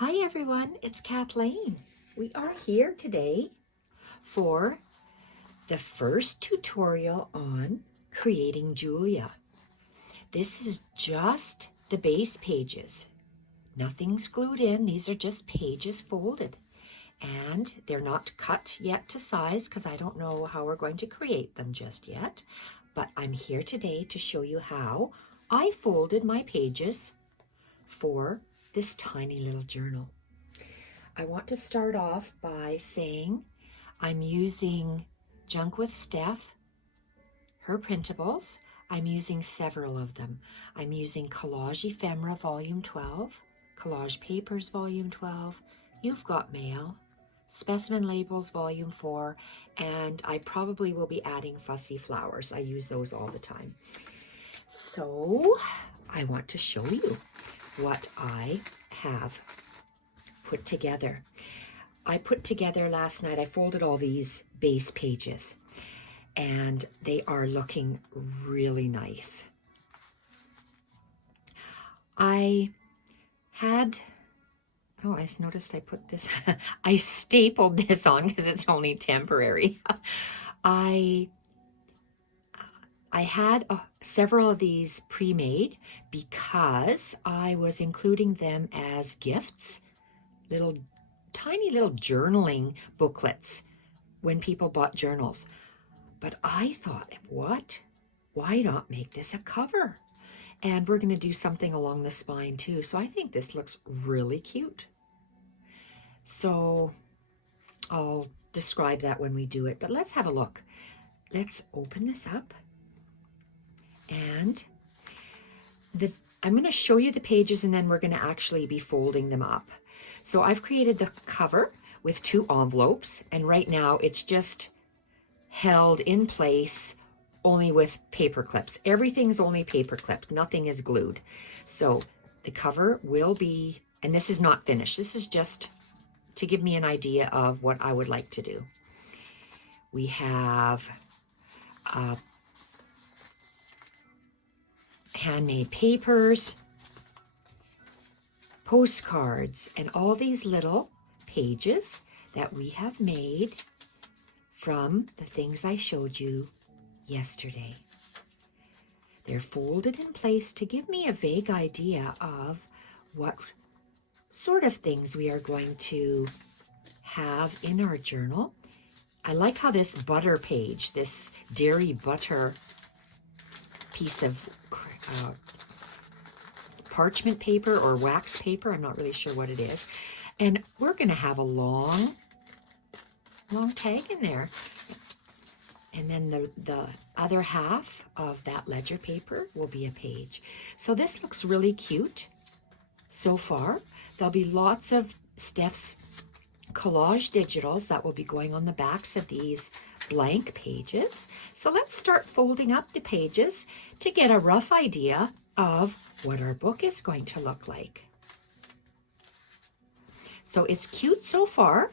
Hi everyone, it's Kathleen. We are here today for the first tutorial on creating Julia. This is just the base pages. Nothing's glued in, these are just pages folded. And they're not cut yet to size because I don't know how we're going to create them just yet. But I'm here today to show you how I folded my pages for this tiny little journal. I want to start off by saying I'm using Junk With Steph, her printables. I'm using several of them. I'm using Collage Ephemera Volume 12, Collage Papers Volume 12, You've Got Mail, Specimen Labels Volume 4, and I probably will be adding Fussy Flowers. I use those all the time. So I want to show you what I have put together. I put together last night, I folded all these base pages and they are looking really nice. I noticed I put this, I stapled this on because it's only temporary. I had several of these pre-made because I was including them as gifts, tiny little journaling booklets when people bought journals. But I thought, why not make this a cover? And we're going to do something along the spine too. So I think this looks really cute. So I'll describe that when we do it, but let's have a look. Let's open this up. And I'm going to show you the pages and then we're going to actually be folding them up. So I've created the cover with 2 envelopes, and right now it's just held in place only with paper clips. Everything's only paper clipped, nothing is glued. So the cover will be, and this is not finished, this is just to give me an idea of what I would like to do. We have handmade papers, postcards, and all these little pages that we have made from the things I showed you yesterday. They're folded in place to give me a vague idea of what sort of things we are going to have in our journal. I like how this butter page, this dairy butter piece of parchment paper or wax paper, I'm not really sure what it is, and we're going to have a long tag in there, and then the other half of that ledger paper will be a page. So this looks really cute so far. There'll be lots of Steph's collage digitals that will be going on the backs of these blank pages. So let's start folding up the pages to get a rough idea of what our book is going to look like. So it's cute so far.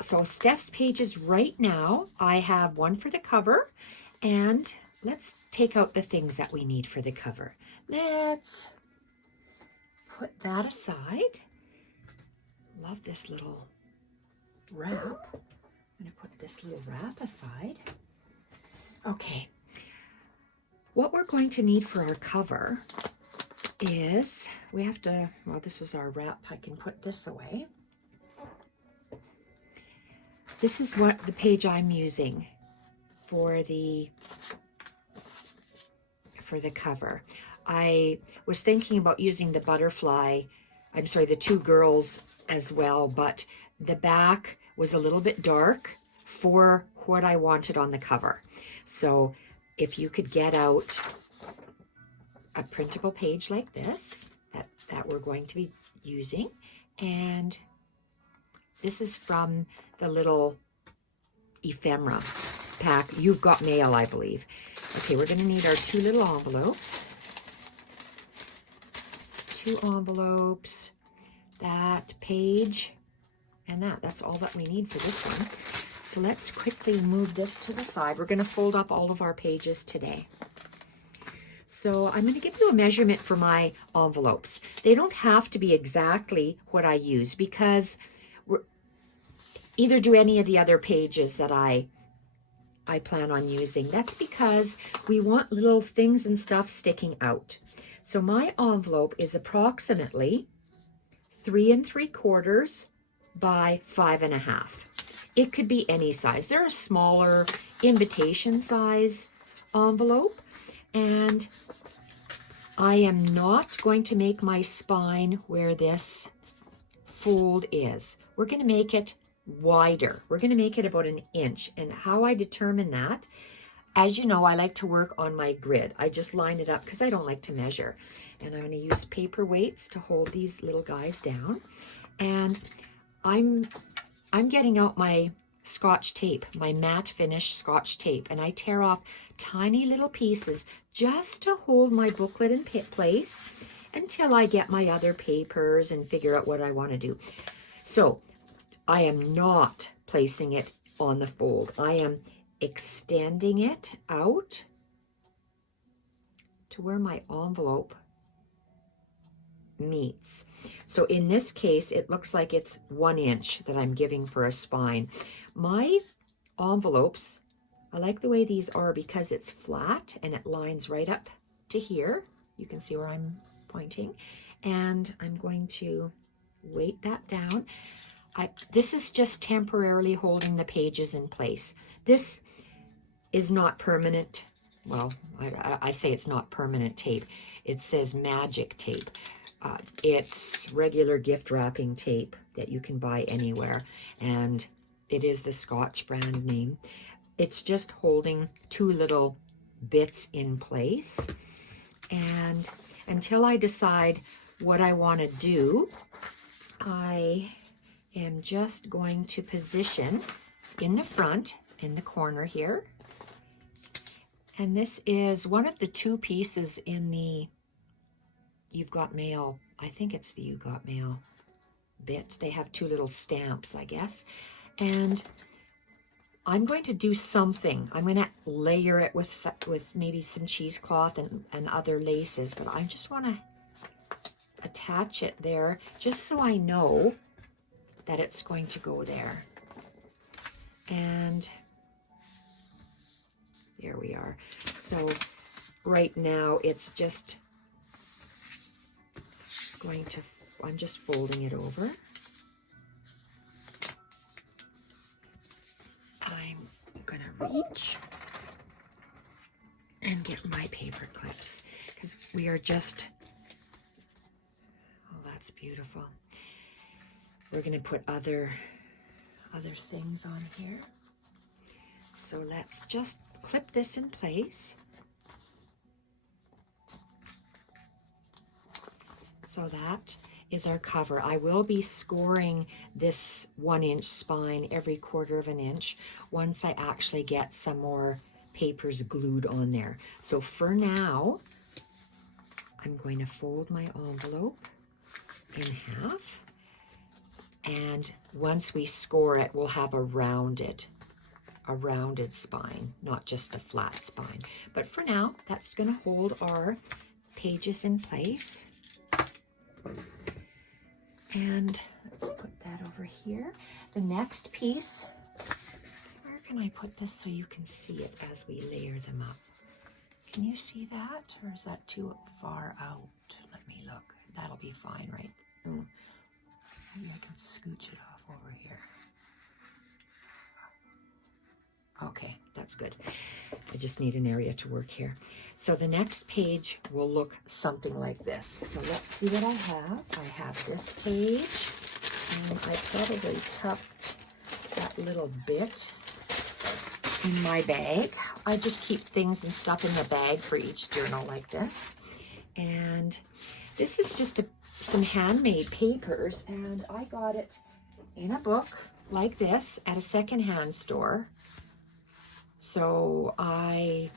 So Steph's pages right now, I have one for the cover, and let's take out the things that we need for the cover. Let's put that aside. Love this little wrap. I'm going to put this little wrap aside. Okay. What we're going to need for our cover is, we have to, well, this is our wrap. I can put this away. This is what the page I'm using for the cover. I was thinking about using the butterfly, the 2 girls as well, but the back was a little bit dark for what I wanted on the cover. So if you could get out a printable page like this that we're going to be using, and this is from the little ephemera pack. You've Got Mail, I believe. Okay, we're going to need our 2 little envelopes. 2 envelopes, that page, and that's all that we need for this one. So let's quickly move this to the side. We're going to fold up all of our pages today. So So I'm going to give you a measurement for my envelopes. They don't have to be exactly what I use because either do any of the other pages that I plan on using. That's because we want little things and stuff sticking out. So my envelope is approximately 3 3/4 by 5.5. It could be any size. There are smaller invitation size envelope, and I am not going to make my spine where this fold is. We're going to make it wider. We're going to make it about 1 inch. And how I determine that, as you know, I like to work on my grid. I just line it up because I don't like to measure. And I'm going to use paper weights to hold these little guys down. And I'm getting out my Scotch tape, my matte finish Scotch tape, and I tear off tiny little pieces just to hold my booklet in place until I get my other papers and figure out what I want to do. So I am not placing it on the fold. I am extending it out to where my envelope meets. So in this case, it looks like it's 1 inch that I'm giving for a spine. My envelopes, I like the way these are because it's flat and it lines right up to here. You can see where I'm pointing. And I'm going to weight that down. This is just temporarily holding the pages in place. This is not permanent. Well, I say it's not permanent tape. It says magic tape. It's regular gift wrapping tape that you can buy anywhere, and it is the Scotch brand name. It's just holding 2 little bits in place, and until I decide what I want to do, I am just going to position in the front, in the corner here, and this is one of the 2 pieces in the You've Got Mail. I think it's the You Got Mail bit. They have 2 little stamps, I guess. And I'm going to do something. I'm going to layer it with maybe some cheesecloth and other laces, but I just want to attach it there just so I know that it's going to go there. And there we are. So right now it's just I'm just folding it over. I'm gonna reach and get my paper clips because we are just, oh, that's beautiful. We're gonna put other things on here. So let's just clip this in place. So that is our cover. I will be scoring this 1 inch spine every 1/4 of an inch once I actually get some more papers glued on there. So for now, I'm going to fold my envelope in half. And once we score it, we'll have a rounded spine, not just a flat spine. But for now, that's going to hold our pages in place. And let's put that over here. The next piece, where can I put this so you can see it as we layer them up? Can you see that, or is that too far out? Let me look. That'll be fine, right? Maybe I can scooch it off over here. Okay, that's good. I just need an area to work here. So the next page will look something like this. So let's see what I have. I have this page, and I probably tucked that little bit in my bag. I just keep things and stuff in the bag for each journal like this. And this is just some handmade papers, and I got it in a book like this at a secondhand store. So I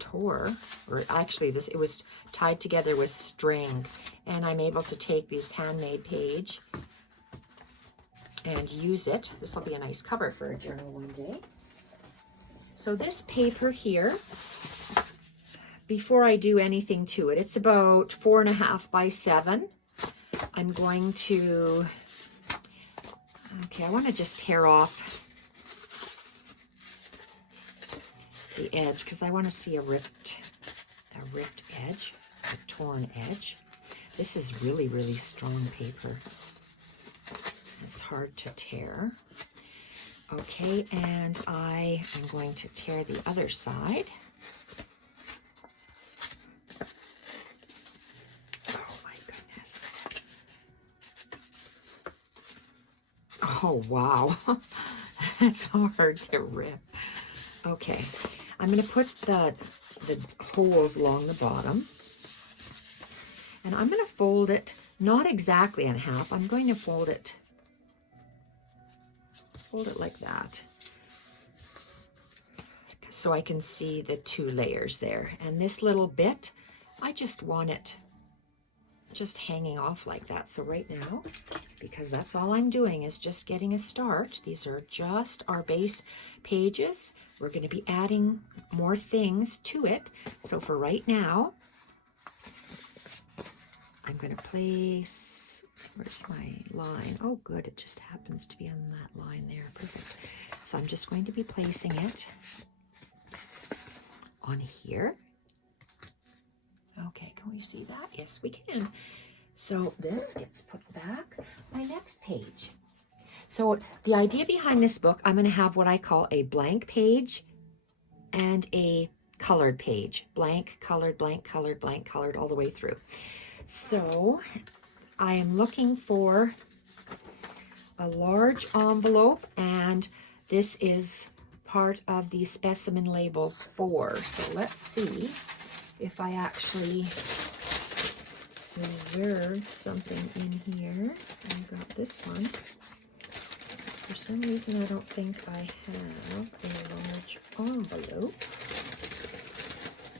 tore, or actually it was tied together with string, and I'm able to take this handmade page and use it. This will be a nice cover for a journal one day. So this paper here, before I do anything to it, it's about 4.5 by 7. I'm going to, okay, I want to just tear off the edge because I want to see a ripped edge, a torn edge. This is really, really strong paper. It's hard to tear. Okay, and I am going to tear the other side. Oh my goodness. Oh wow, that's hard to rip. Okay, I'm going to put the holes along the bottom. And I'm going to fold it, not exactly in half. I'm going to fold it like that. So I can see the 2 layers there. And this little bit, I just want it just hanging off like that. So right now, because that's all I'm doing is just getting a start. These are just our base pages. We're going to be adding more things to it. So for right now, I'm going to place, where's my line? Oh, good. It just happens to be on that line there. Perfect. So I'm just going to be placing it on here. Okay, can we see that? Yes, we can. So this gets put back. My next page. So the idea behind this book, I'm going to have what I call a blank page and a colored page. Blank, colored, blank, colored, blank, colored, all the way through. So I am looking for a large envelope, and this is part of the Specimen Labels 4. So let's see if I actually reserved something in here. I got this one. For some reason, I don't think I have a large envelope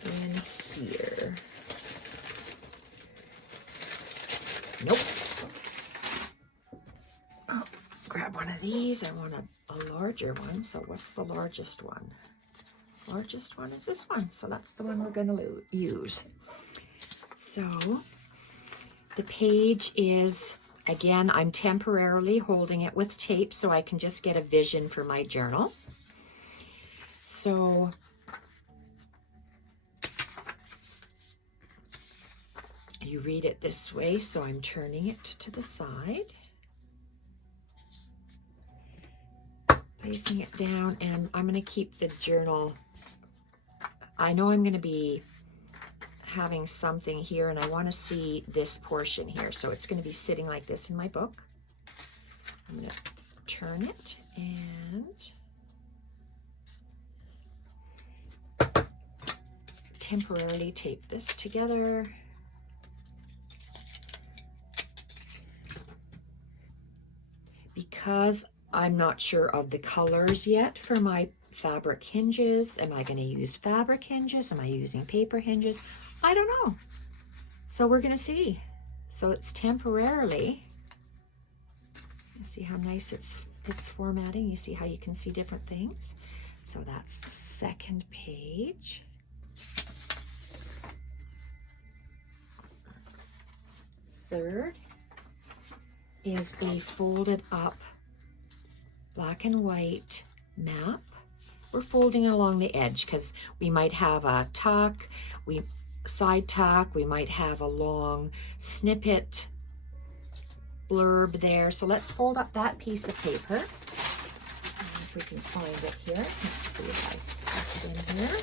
in here. Nope. Oh, grab one of these. I want a larger one. So what's the largest one? Largest one is this one. So that's the one we're going to use. So the page is, again, I'm temporarily holding it with tape so I can just get a vision for my journal. So you read it this way, so I'm turning it to the side, placing it down, and I'm going to keep the journal. I know I'm going to be having something here, and I want to see this portion here, so it's going to be sitting like this in my book. I'm going to turn it and temporarily tape this together. Because I'm not sure of the colors yet for my fabric hinges. Am I going to use fabric hinges? Am I using paper hinges? I don't know. So we're going to see. So it's temporarily, you see how nice it's formatting. You see how you can see different things. So that's the second page. Third is a folded up black and white map. We're folding it along the edge because we might have a tuck, side tuck, we might have a long snippet blurb there. So let's fold up that piece of paper. If we can find it here. Let's see if I stuck it in here.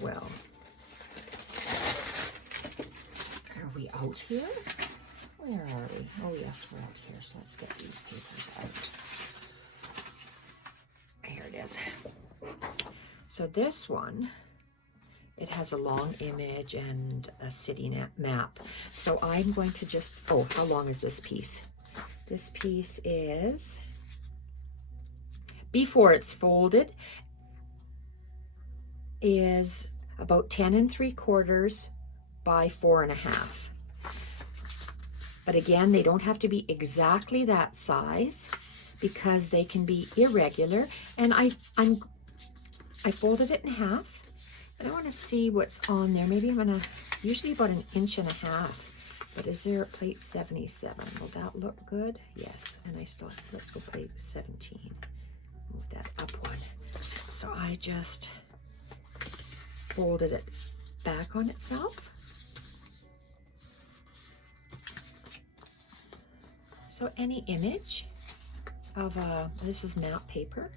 Well, are we out here? Where are we? Oh yes, we're out here. So let's get these papers out. Here it is. So this one, it has a long image and a city map. So I'm going to just, oh, how long is this piece? This piece is, before it's folded, is about 10 3/4 by 4.5. But again, they don't have to be exactly that size because they can be irregular. And I folded it in half. I want to see what's on there. Maybe I'm gonna, usually about 1.5 inches. But is there plate 77? Will that look good? Yes. And I still, let's go plate 17. Move that up one. So I just folded it back on itself. So any image of this is map paper,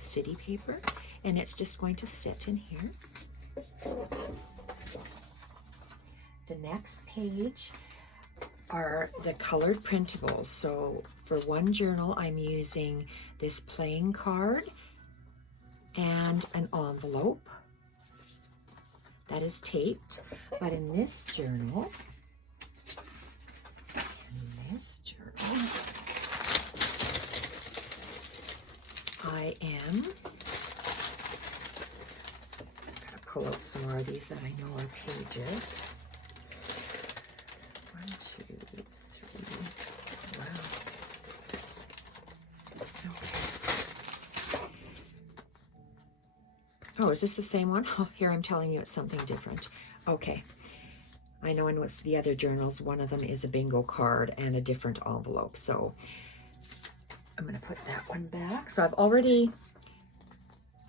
city paper, and it's just going to sit in here. The next page are the colored printables. So for one journal, I'm using this playing card and an envelope that is taped. But in this journal, I am gonna pull out some more of these that I know are pages. 1, 2, 3. Wow. Okay. Oh, is this the same one? Oh, here I'm telling you it's something different. Okay. I know in what's the other journals, one of them is a bingo card and a different envelope. So I'm going to put that one back. So I've already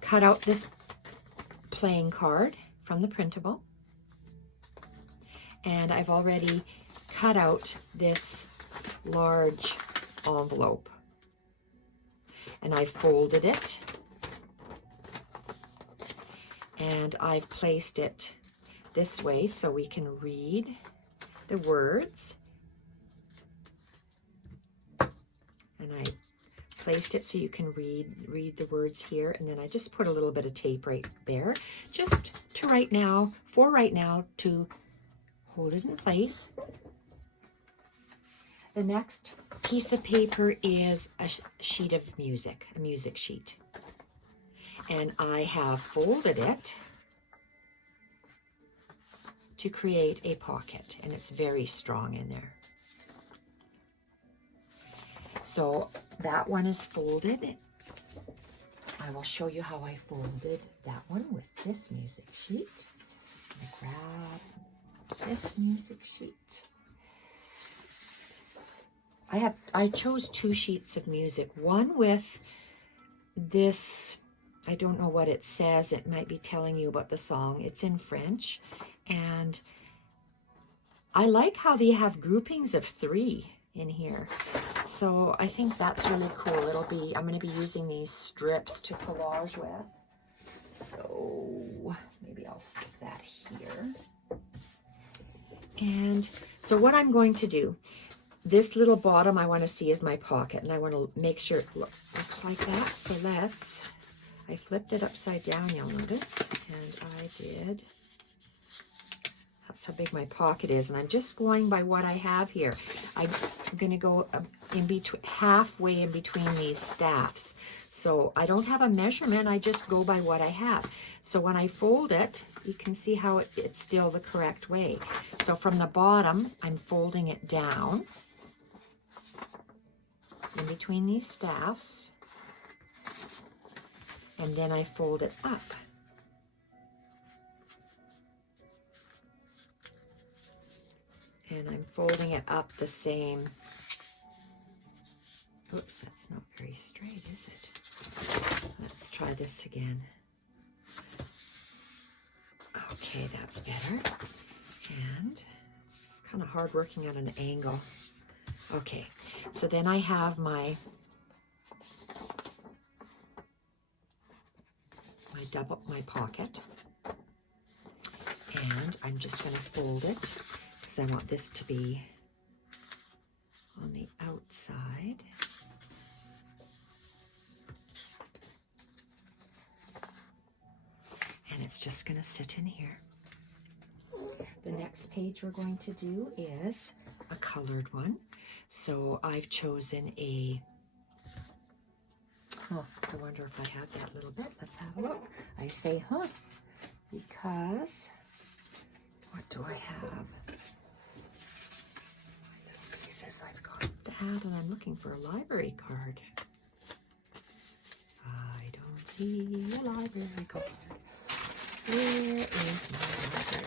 cut out this playing card from the printable. And I've already cut out this large envelope. And I've folded it. And I've placed it this way so we can read the words. And I placed it so you can read the words here, and then I just put a little bit of tape right there, just to right now to hold it in place. The next piece of paper is a sheet of music, a music sheet. And I have folded it to create a pocket, and it's very strong in there. So that one is folded. I will show you how I folded that one with this music sheet. I'm gonna grab this music sheet. I chose 2 sheets of music. One with this, I don't know what it says. It might be telling you about the song. It's in French. And I like how they have groupings of 3 in here. So I think that's really cool. I'm going to be using these strips to collage with. So maybe I'll stick that here. And so what I'm going to do, this little bottom I want to see is my pocket, and I want to make sure it looks like that. So I flipped it upside down, you'll notice, and I did. That's how big my pocket is, and I'm just going by what I have here. I'm going to go halfway in between these staffs. So I don't have a measurement, I just go by what I have. So when I fold it, you can see how it's still the correct way. So from the bottom, I'm folding it down in between these staffs, and then I fold it up. And I'm folding it up the same. Oops, that's not very straight, is it? Let's try this again. Okay, that's better. And it's kind of hard working at an angle. Okay, so then I have my pocket, and I'm just going to fold it because I want this to be on the outside. And it's just going to sit in here. The next page we're going to do is a colored one. So I've chosen a, I wonder if I have that little bit. Let's have a look. I say, because What do I have? He says I've got that, and I'm looking for a library card. I don't see a library card. Where is my library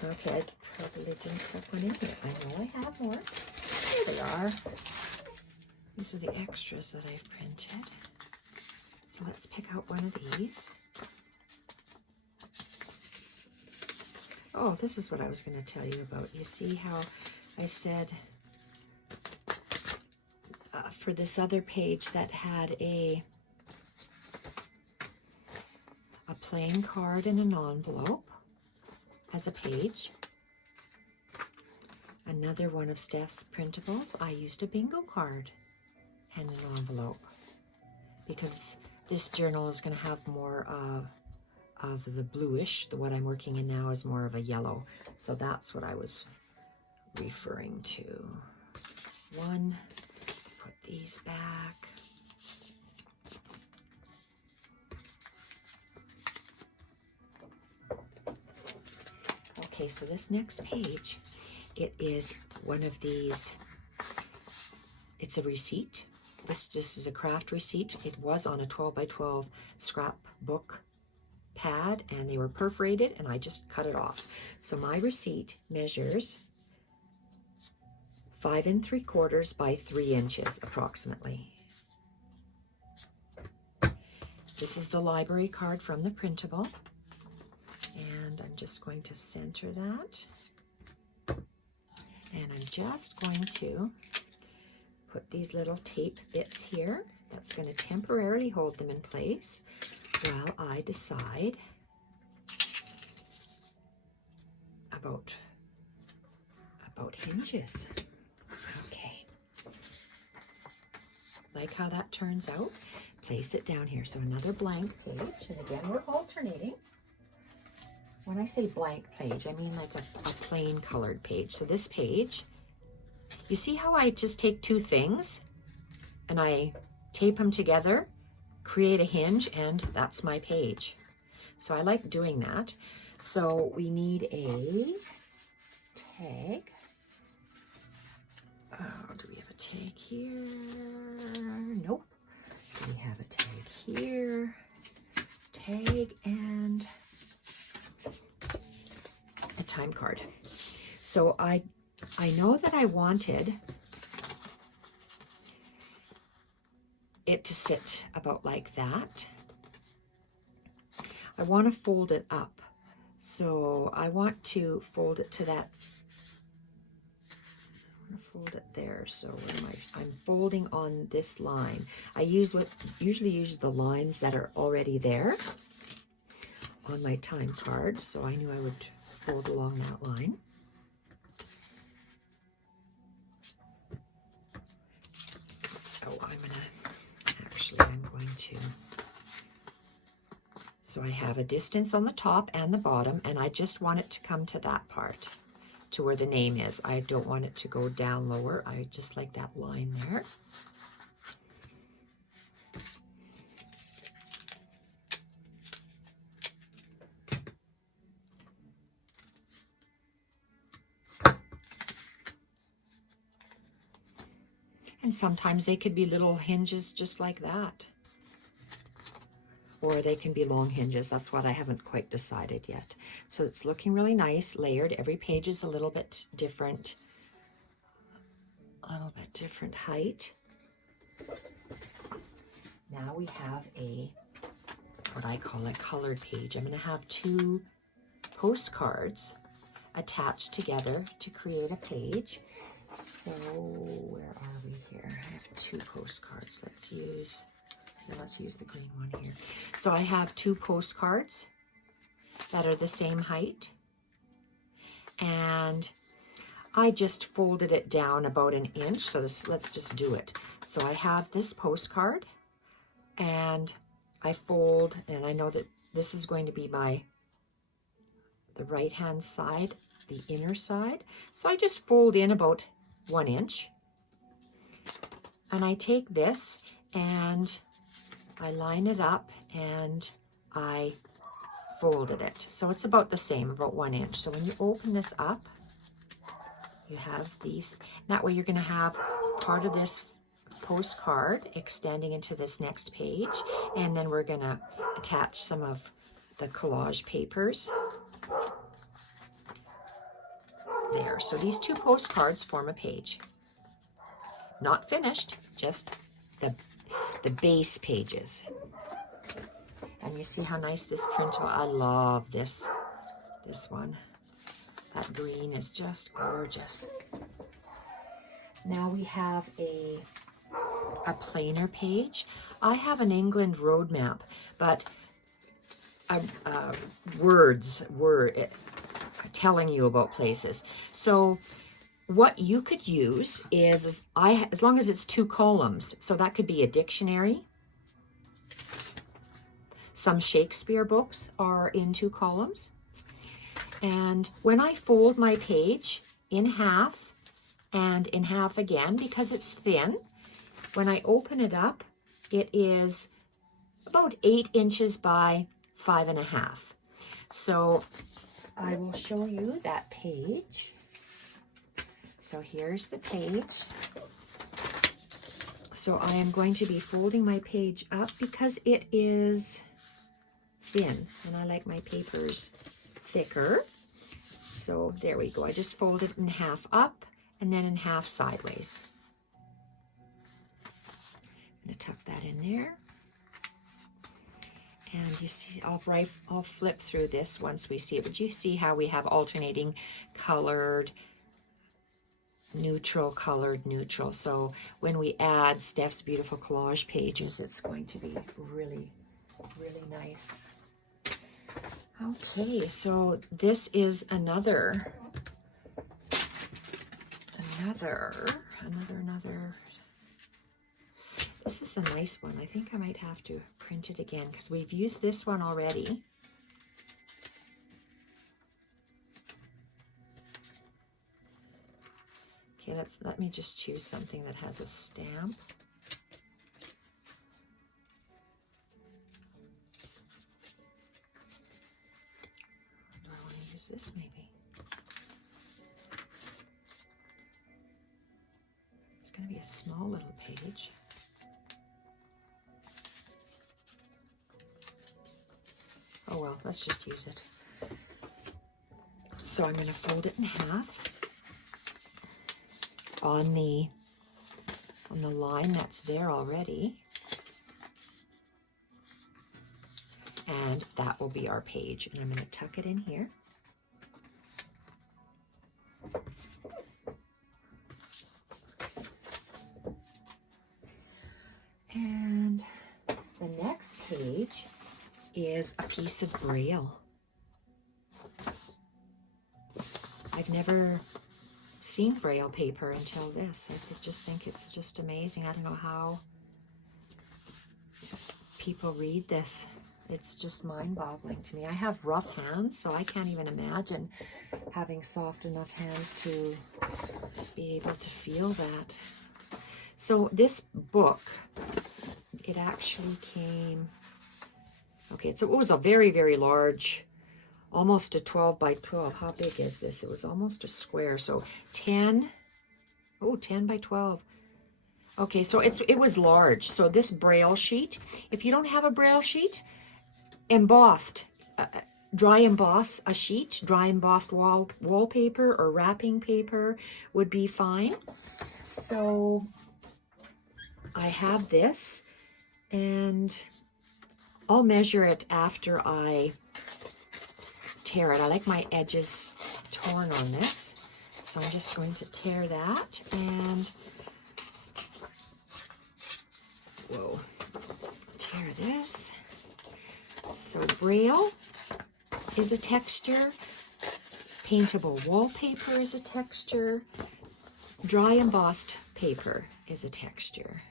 card? Okay, I probably didn't tuck one in here. I know I have more. Here they are. These are the extras that I've printed. So let's pick out one of these. Oh, this is what I was going to tell you about. You see how I said for this other page that had a plain card in an envelope as a page. Another one of Steph's printables, I used a bingo card and an envelope because this journal is going to have more of the bluish. The one I'm working in now is more of a yellow. So that's what I was referring to. One, put these back. Okay, so this next page, it is one of these, it's a receipt. This is a craft receipt. It was on a 12 by 12 scrapbook pad and they were perforated and I just cut it off. So my receipt measures 5 3/4 by 3 inches approximately. This is the library card from the printable. And I'm just going to center that. And I'm just going to put these little tape bits here. That's going to temporarily hold them in place while I decide about hinges. Okay. Like how that turns out. Place it down here. So another blank page. And again, we're alternating. When I say blank page, I mean like a plain colored page. So this page, you see how I just take two things and I tape them together, create a hinge, and that's my page. So I like doing that. So we need a tag. Oh, do we have a tag here? Nope. We have a tag here. Tag and a time card. So I know that I wanted it to sit about like that. I want to fold it up. So I want to fold it to that. I want to fold it there. So where am I? I'm folding on this line. I usually use the lines that are already there on my time card. So I knew I would fold along that line. Oh, I'm going to, so I have a distance on the top and the bottom, and I just want it to come to that part, to where the name is. I don't want it to go down lower. I just like that line there. And sometimes they could be little hinges just like that. Or they can be long hinges. That's what I haven't quite decided yet. So it's looking really nice, layered. Every page is a little bit different height. Now we have what I call a colored page. I'm going to have 2 postcards attached together to create a page. So where are we here? I have 2 postcards. Let's use the green one here. So I have 2 postcards that are the same height. And I just folded it down about 1 inch. So let's just do it. So I have this postcard and I fold, and I know that this is going to be the right hand side, the inner side. So I just fold in about 1 inch. And I take this and I line it up and I folded it. So it's about the same, about 1 inch. So when you open this up, you have these. That way you're going to have part of this postcard extending into this next page, and then we're going to attach some of the collage papers there. So these 2 postcards form a page. Not finished, just the base pages. And you see how nice this printable, I love this one. That green is just gorgeous. Now we have a plainer page. I have an England road map, but words were telling you about places. So what you could use is as long as it's 2 columns, so that could be a dictionary. Some Shakespeare books are in 2 columns. And when I fold my page in half and in half again, because it's thin, when I open it up, it is about 8 inches by 5.5. So I will show you that page. So here's the page. So I am going to be folding my page up because it is thin, and I like my papers thicker. So there we go. I just fold it in half up and then in half sideways. I'm going to tuck that in there. And you see, I'll flip through this once we see it. But you see how we have alternating colored, neutral, colored, neutral. So when we add Steph's beautiful collage pages, it's going to be really, really nice. Okay, so this is another. This is a nice one. I think I might have to print it again because we've used this one already. Okay, let me just choose something that has a stamp. Do I want to use this maybe? It's going to be a small little page. Oh well, let's just use it. So I'm going to fold it in half on the line that's there already. And that will be our page. And I'm going to tuck it in here. And the next page is a piece of Braille. I've never seen Braille paper until this. I just think it's just amazing. I don't know how people read this. It's just mind-boggling to me. I have rough hands, so I can't even imagine having soft enough hands to be able to feel that. So this book, it actually came, okay, so it was a very, very large, almost a 12 by 12. How big is this? It was almost a square, so 10 by 12. Okay, so it was large. So this Braille sheet, if you don't have a Braille sheet, embossed, dry emboss a sheet, dry embossed wallpaper or wrapping paper would be fine. So I have this, and I'll measure it after I tear it. I like my edges torn on this, so I'm just going to tear that and tear this. So Braille is a texture, paintable wallpaper is a texture, dry embossed paper is a texture.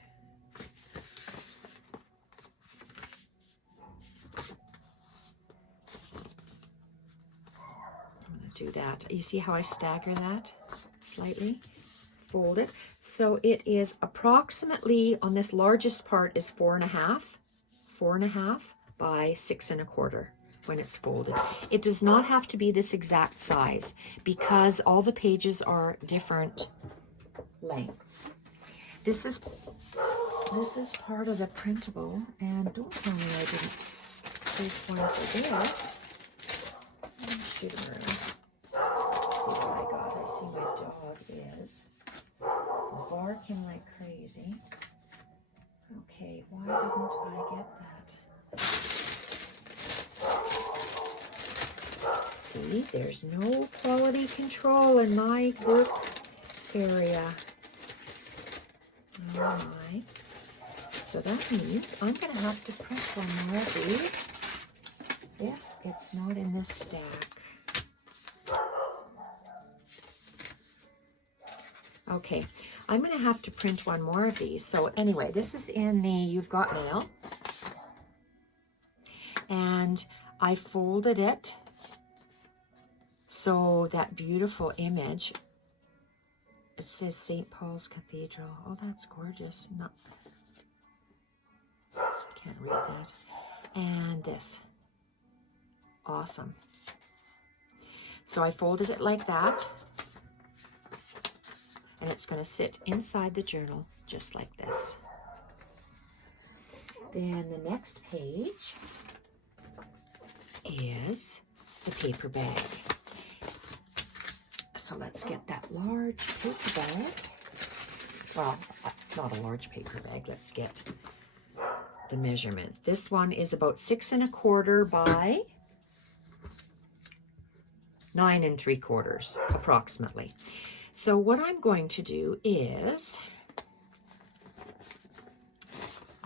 I'm going to do that. You see how I stagger that slightly? Fold it. So it is approximately, on this largest part is 4.5 by 6 1/4. when it's folded. It does not have to be this exact size because all the pages are different lengths. This is part of the printable, and don't tell me I didn't take one for this. Shoot 'em around. Let's see what I got. I see my dog is barking like crazy. Okay, why didn't I get that? See, there's no quality control in my work area. Oh my. So that means I'm going to have to print one more of these if it's not in this stack. Okay, I'm going to have to print one more of these. So anyway, this is in the You've Got Mail. And I folded it so that beautiful image, it says St. Paul's Cathedral. Oh, that's gorgeous. No, can't read that. And this. Awesome. So I folded it like that. And it's going to sit inside the journal just like this. Then the next page is the paper bag. So let's get that large paper bag. Well, it's not a large paper bag. Let's get the measurement. This one is about 6 1/4 by 9 3/4 approximately. So what I'm going to do is,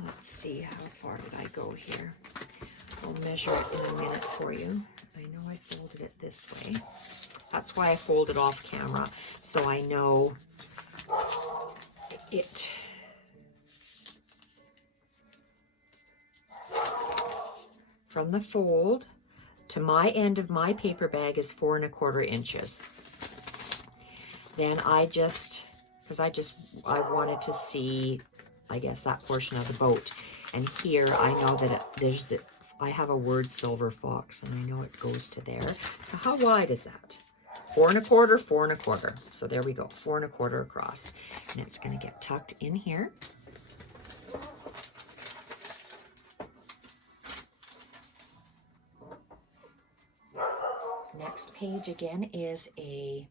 let's see, how far did I go here? I'll measure it in a minute for you. I know I folded it this way. That's why I fold it off camera, so I know it. From the fold to my end of my paper bag is 4 1/4 inches. Then I wanted to see, I guess, that portion of the boat. And here I know that I have a word silver fox, and I know it goes to there. So how wide is that? 4 1/4, 4 1/4. So there we go, 4 1/4 across. And it's going to get tucked in here. Next page again is a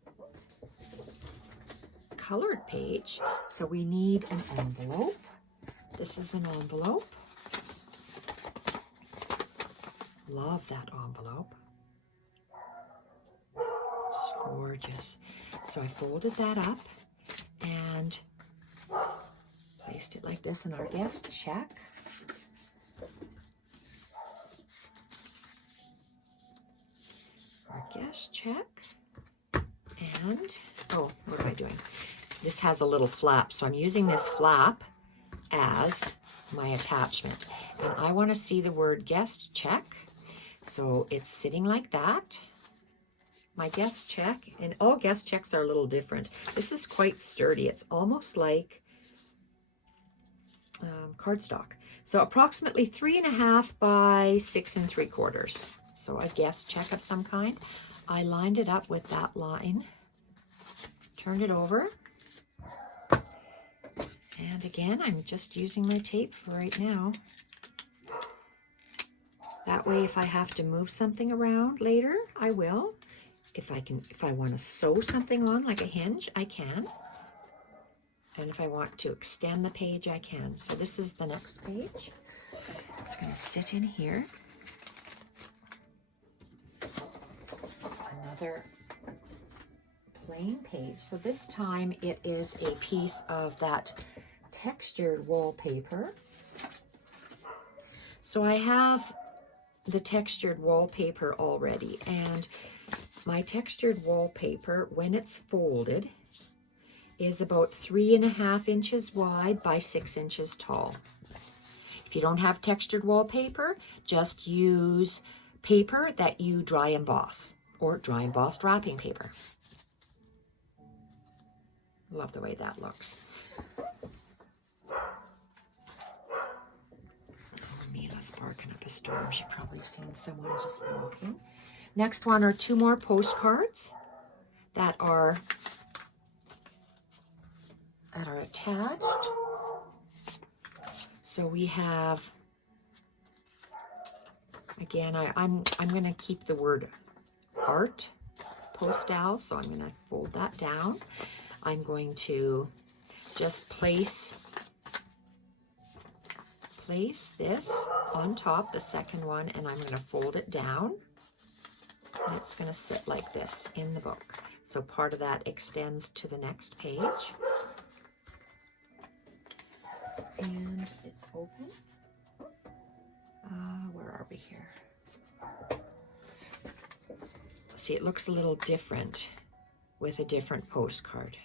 colored page, so we need an envelope. This is an envelope. Love that envelope. It's gorgeous. So I folded that up and placed it like this in our guest check. Our guest check. And, oh, what am I doing? This has a little flap, so I'm using this flap as my attachment. And I want to see the word guest check. So it's sitting like that. My guest check, and all guest checks are a little different. This is quite sturdy. It's almost like cardstock. So approximately 3 1/2 by 6 3/4. So a guest check of some kind. I lined it up with that line, turned it over, and again, I'm just using my tape for right now. That way, if I have to move something around later, I will. If I want to sew something on like a hinge, I can. And if I want to extend the page, I can. So this is the next page. It's going to sit in here. Another plain page. So this time it is a piece of that textured wallpaper. So I have the textured wallpaper already, and my textured wallpaper, when it's folded, is about 3 1/2 inches wide by 6 inches tall. If you don't have textured wallpaper, just use paper that you dry emboss, or dry embossed wrapping paper. Love the way that looks. Let me That's barking up a storm. You probably have seen someone just walking. Next one are 2 more postcards that are attached. So we have, again, I'm going to keep the word art postal, so I'm going to fold that down. I'm going to just place this on top, the second one, and I'm going to fold it down. And it's going to sit like this in the book. So part of that extends to the next page. And it's open. Where are we here? See, it looks a little different with a different postcard.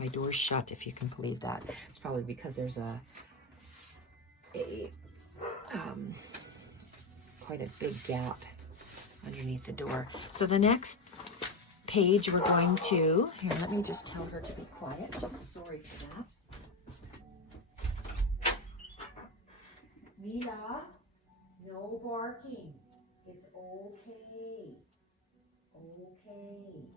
My door's shut, if you can believe that. It's probably because there's quite a big gap underneath the door. So the next page we're going to, here, let me just tell her to be quiet. Just sorry for that. Mila, no barking. It's okay. Okay.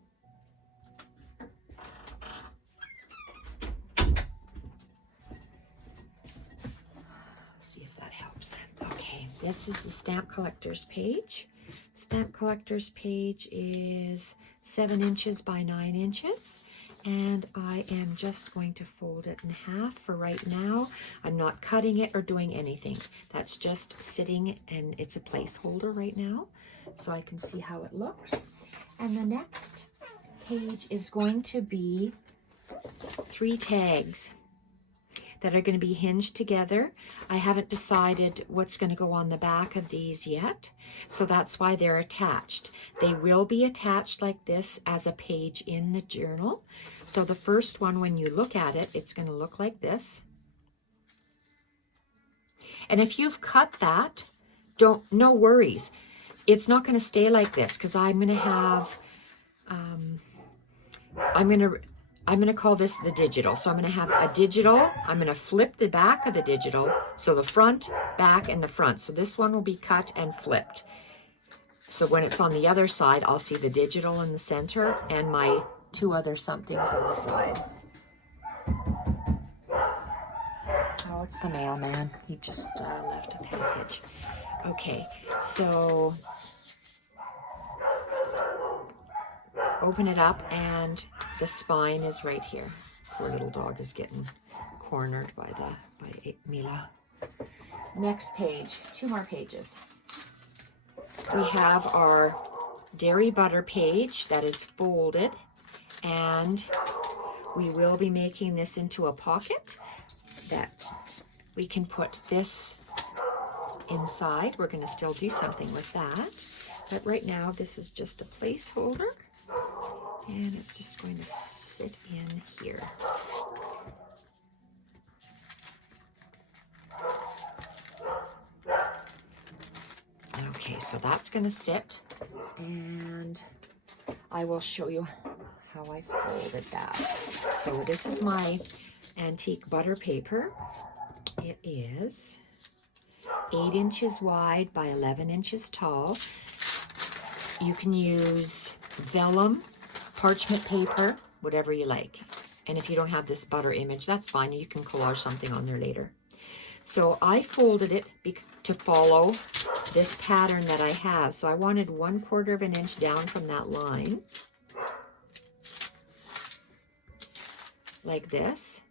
See if that helps. Okay, this is the stamp collector's page. Stamp collector's page is 7 inches by 9 inches. And I am just going to fold it in half for right now. I'm not cutting it or doing anything. That's just sitting, and it's a placeholder right now, so I can see how it looks. And the next page is going to be 3 tags that are going to be hinged together. I haven't decided what's going to go on the back of these yet, so that's why they're attached. They will be attached like this as a page in the journal. So the first one, when you look at it, it's going to look like this. And if you've cut that, no worries. It's not going to stay like this, because I'm going to have, I'm going to call this the digital. So I'm going to have a digital. I'm going to flip the back of the digital. So the front, back, and the front. So this one will be cut and flipped. So when it's on the other side, I'll see the digital in the center and my 2 other somethings on the side. Oh, it's the mailman. He just left a package. Okay, so open it up, and the spine is right here. Poor little dog is getting cornered by Mila. Next page, 2 more pages. We have our dairy butter page that is folded, and we will be making this into a pocket that we can put this inside. We're going to still do something with that, but right now this is just a placeholder, and it's just going to sit in here. Okay, so that's going to sit, and I will show you how I folded that. So this is my antique butter paper. It is 8 inches wide by 11 inches tall. You can use vellum, parchment paper, whatever you like. And if you don't have this butter image, that's fine. You can collage something on there later. So I folded it to follow this pattern that I have. So I wanted 1/4 of an inch down from that line, like this.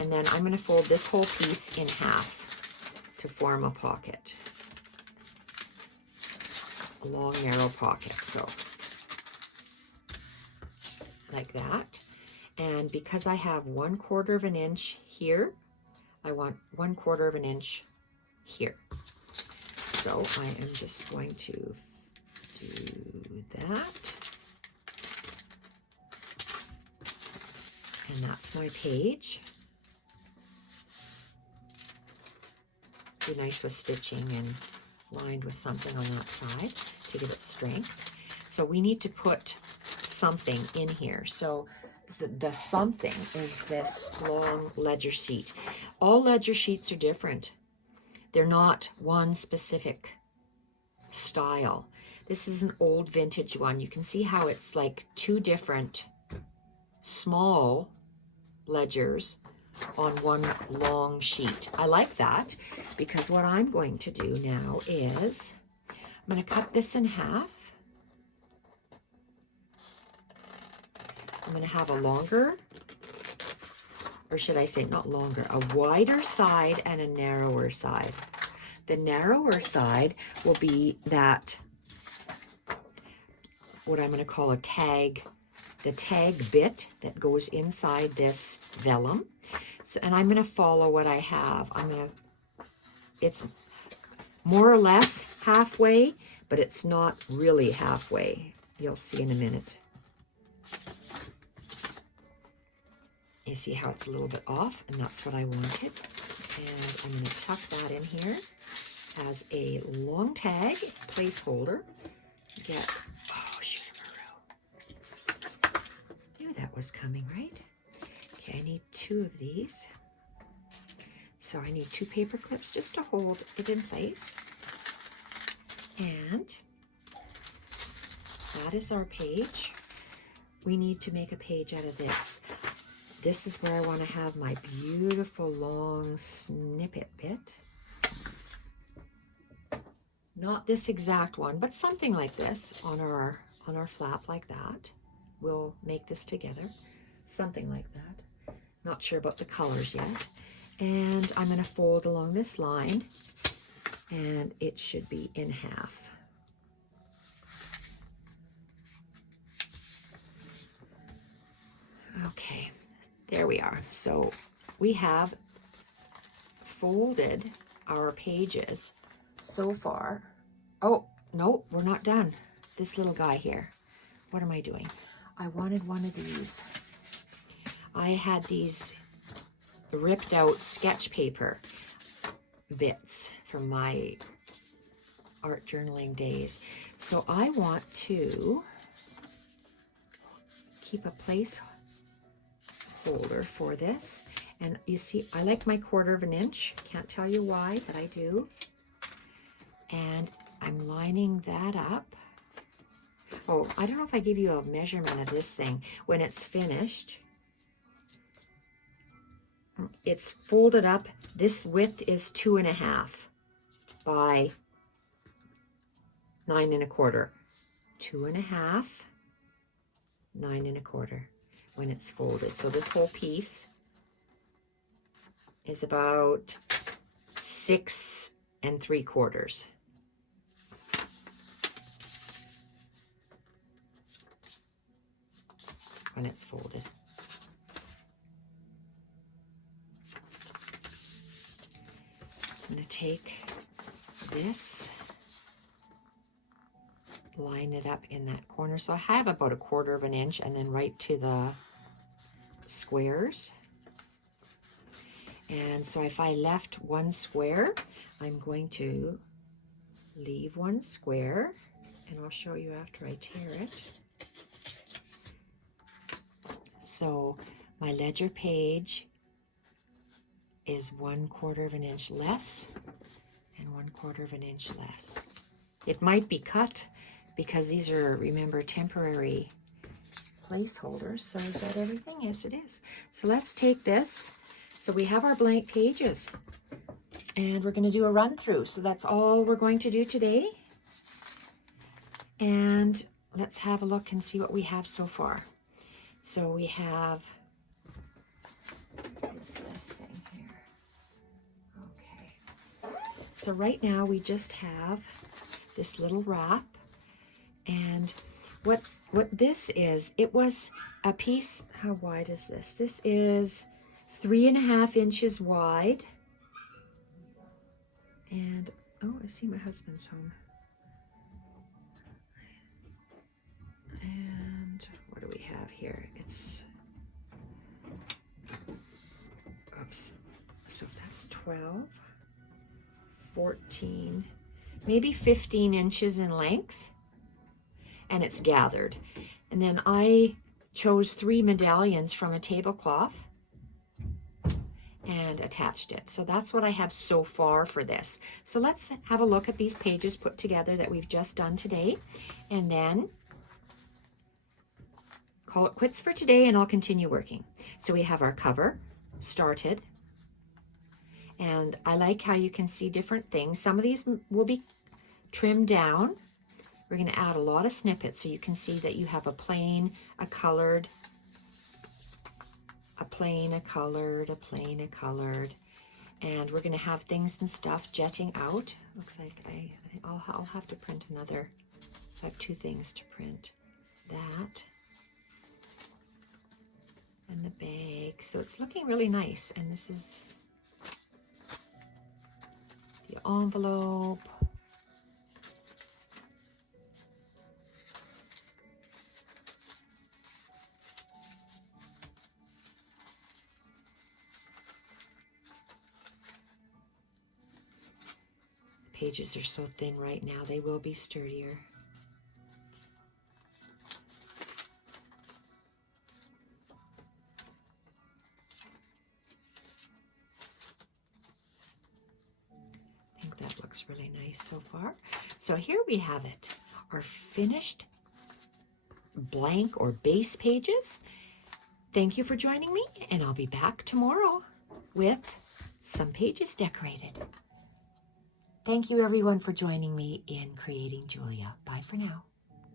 And then I'm going to fold this whole piece in half to form a pocket. A long, narrow pocket, so like that. And because I have 1/4 of an inch here, I want 1/4 of an inch here. So I am just going to do that. And that's my page. Be nice with stitching and lined with something on that side to give it strength. So we need to put something in here. So the something is this long ledger sheet. All ledger sheets are different. They're not one specific style. This is an old vintage one. You can see how it's like two different small ledgers on one long sheet. I like that because what I'm going to do now is I'm going to cut this in half. I'm going to have a longer, or should I say not longer, a wider side and a narrower side. The narrower side will be that, what I'm going to call a tag, the tag bit that goes inside this vellum. So, and I'm going to follow what I have. It's more or less halfway, but it's not really halfway. You'll see in a minute. You see how it's a little bit off, and that's what I wanted. And I'm going to tuck that in here as a long tag placeholder. Get, oh, shoot, knew that was coming, right? Okay, I need 2 of these. So I need 2 paper clips just to hold it in place. And that is our page. We need to make a page out of this. This is where I want to have my beautiful long snippet bit. Not this exact one, but something like this on our flap like that. We'll make this together. Something like that. Not sure about the colors yet. And I'm going to fold along this line, and it should be in half. Okay, there we are. So we have folded our pages so far. Oh, no, we're not done. This little guy here. What am I doing? I wanted one of these. I had these ripped out sketch paper bits from my art journaling days. So I want to keep a place holder for this. And you see, I like my 1/4 of an inch. Can't tell you why, but I do. And I'm lining that up. Oh, I don't know if I give you a measurement of this thing. When it's finished, it's folded up. This width is 2.5 by 9 1/4. 2.5, 9 1/4 when it's folded. So this whole piece is about 6 3/4. When it's folded. I'm going to take this, line it up in that corner. So I have about 1/4 of an inch, and then right to the squares. And so if I left one square, I'm going to leave one square, and I'll show you after I tear it. So my ledger page is 1/4 of an inch less and 1/4 of an inch less. It might be cut because these are, remember, temporary placeholders. So is that everything? Yes, it is. So let's take this. So we have our blank pages, and we're going to do a run through. So that's all we're going to do today. And let's have a look and see what we have so far. So we have, what is this thing here? Okay. So right now we just have this little wrap. And what this is, it was a piece, how wide is this? This is 3.5 inches wide. And, oh, I see my husband's home. And what do we have here? It's, oops. So that's 12, 14, maybe 15 inches in length. And it's gathered. And then I chose 3 medallions from a tablecloth and attached it. So that's what I have so far for this. So let's have a look at these pages put together that we've just done today, and then call it quits for today, and I'll continue working. So we have our cover started, and I like how you can see different things. Some of these will be trimmed down. We're going to add a lot of snippets so you can see that you have a plain, a colored, a plain, a colored, a plain, a colored, and we're going to have things and stuff jetting out. Looks like I'll have to print another, so I have 2 things to print. That and the bag. So it's looking really nice, and this is the envelope. Pages are so thin right now, they will be sturdier. I think that looks really nice so far. So here we have it, our finished blank or base pages. Thank you for joining me, and I'll be back tomorrow with some pages decorated. Thank you everyone for joining me in creating Julia. Bye for now.